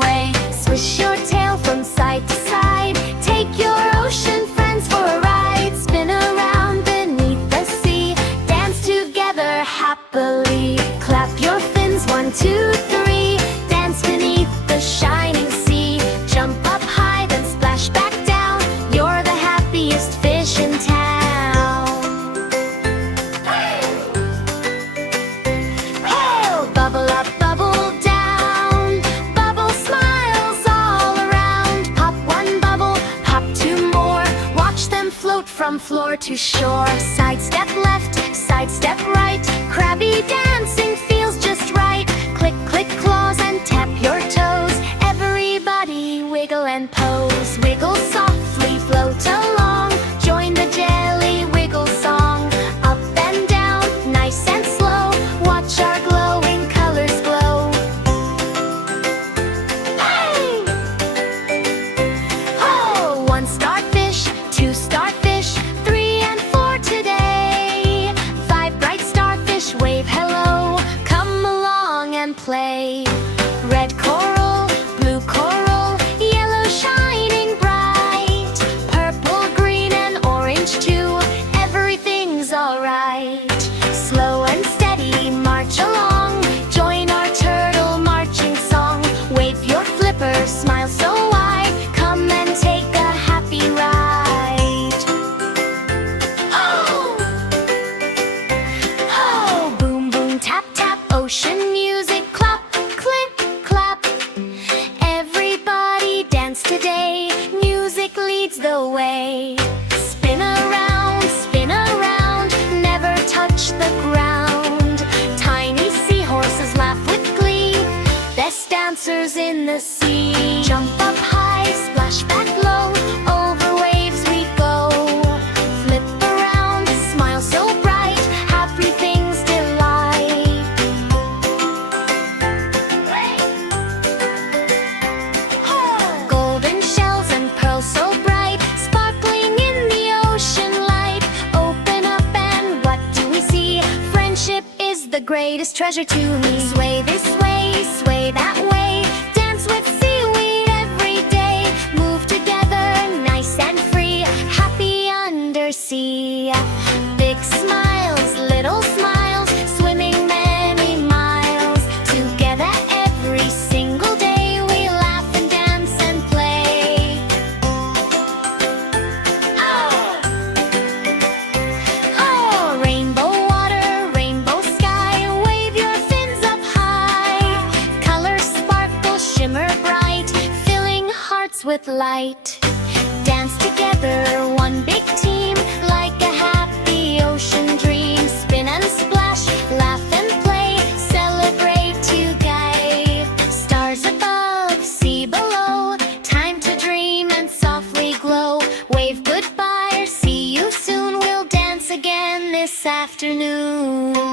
away. Swish your tail from side to side. Take your ocean friends for a ride. Spin around beneath the sea. Dance together happily. Clap your fins, 1, 2, 3. Dance beneath the shining sea. Jump up high, then splash back down. You're the happiest fish in town. Hey! Bubble up, bubble down. Bubble smiles all around. Pop 1 bubble, pop 2 more. Watch them float from floor to shore. Side step left, side step right. Crabby dancing feels just right. Click, click claws and tap your toes. Everybody wiggle and pose. Wiggle softly, float along. Join the jelly wiggle song. Up and down, nice and slow. Watch our glowing colors glow. Hey! Oh, 1 starfish, 2 starfish, 3 and 4 today. 5 bright starfish wave hello. Come along and play. Red coral, blue coral, yellow shining bright. Purple, green and orange too. Everything's alright. Slow and steady, march along. Join our turtle marching song. Wave your flipper, smile so wide. Come and take a happy ride. Oh! Oh! Boom, boom, tap, tap, ocean music. Clap, click, clap. Everybody dance today. Music leads the way. Spin around, never touch the ground. Tiny seahorses laugh with glee. Best dancers in the sea. Jump up high, splash back low. Over waves we go. Flip around, smile so bright. Happy things delight. Golden shells and pearls so bright, sparkling in the ocean light. Open up and what do we see? Friendship is the greatest treasure to me. Sway this way, sway that way. Dance with seaweed every day. Move together, nice and free. Happy undersea. Big smiles, little smiles. Swimming many miles. Together every single day. We laugh and dance and play. Oh, rainbow water, rainbow sky. Wave your fins up high. Colors sparkle, shimmer bright. Filling hearts with light. Dance together, one big team. Like a happy ocean dream. Spin and splash, laugh and play. Celebrate together. Stars above, sea below. Time to dream and softly glow. Wave goodbye or see you soon. We'll dance again this afternoon.